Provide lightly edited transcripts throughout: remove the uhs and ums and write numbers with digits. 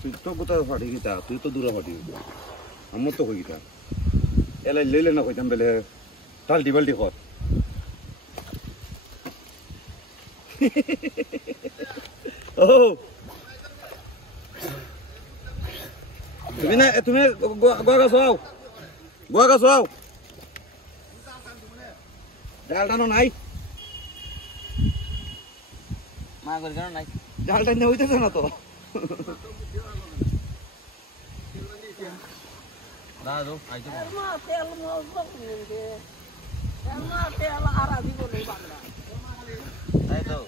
তুই তো কোথাও ফাটি গিতা তুই তো দূরে ফাটি আমার তো হয়ে গিতা এলাই লইলে না কইতাম বেলে টাল্টি বাল্টি কর ও তুমি না তুমি গোয়া গাছ হও জালটা নাই মা করে কেন নাই জালটা নিয়ে হইতেছে না তো দাদু আইতে তাই তো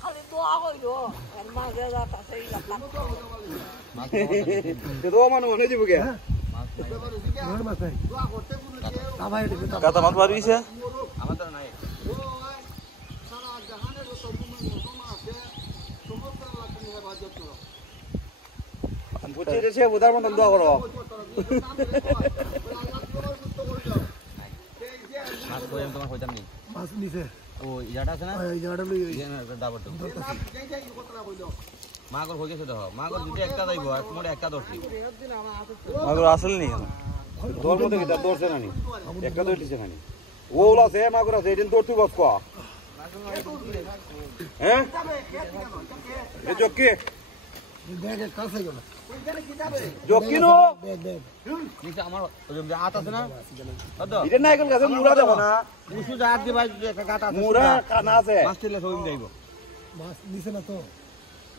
খালি তো আগইলো আর মাঝে যাতা সেই লাগলা তো মনে দিব কে কাতা মাছ মারবিছে আমাদের নাই বুঝছি রে সে উদার মতন দোয়া করো মাছ কই আমি তোমার কইতাম নি মাছ নিছে ও ইয়াটা আছে না এই জায়গাটা লই দাবর তো মাগর হয়ে গেছে দেখো মাগর যদি একটা যাইবো আর মোরে একটা ধরছি মাগর আসল নি তোর মধ্যে কি দৌড়ছে না নি একটা দৌড়ছে না নি ওলা সে মাগর আছে এদিন দৌড় তুই বস কো হ্যাঁ এ জকি ব্যাগে কাছে গেল জকি নো ব্যাগ নিচে আমার ওই যে হাত আছে না কত এটা নাইকেল গাছে মুড়া দেখো না উসু জাত দি ভাই একটা গাতা আছে মুড়া কানা আছে মাছ টিলে সইম যাইবো মাছ নিছে না তো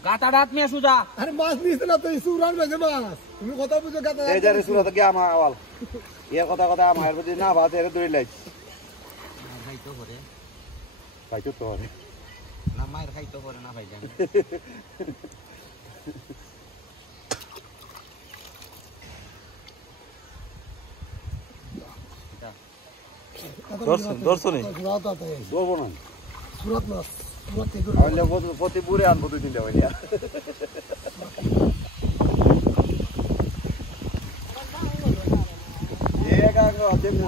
গাতা ডাত মে সুজা আরে মাছ নিছে না তো এই সুরান ব্যাগে মাছ তুমি কথা বুঝো কথা এই যারে সুরা তো গিয়া মা আওয়াল ইয়ার কথা আমার প্রতি না ভাত এর দৌড়ি লাইছ খাইতো করে পাইতো তো না মায়ের খাইতো করে না ভাই জান দর্শনে সুরাত আছে দৌড়বো না সুরাত মাছ সুরাত থেকে হইলে প্রতি বুড়ে আনবো দুই তিনটা হইলে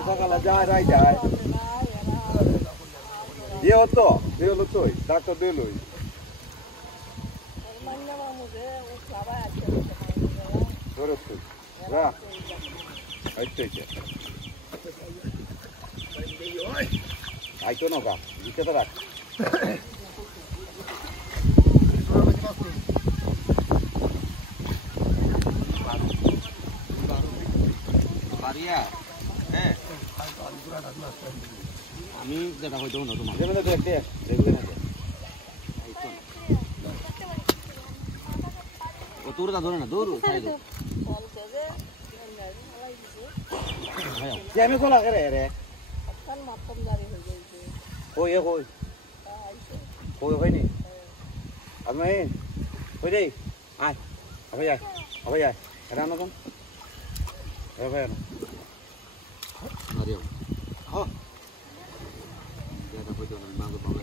সকালে যায় রাই যায় দিয়ে হতো দিয়ে হলো তুই ডাক্তার দিয়ে লই ধরে তুই রা আইতে আইতো না কা দিকে তো রাখ বাড়িয়া হ্যাঁ আমি যেটা হইতো না তোমার যেমন তো দেখতে দেখবে না ও তোর কা ধরে না দূর সাইড যে আমি খোলা করে রে কাল মাতম জারি হয়ে গেছে কই কই হয়নি আপনি কই দেই আয় আবে আয় এটা না কোন এ ভাই না মারিও হ্যাঁ যেটা হইতো না মাগো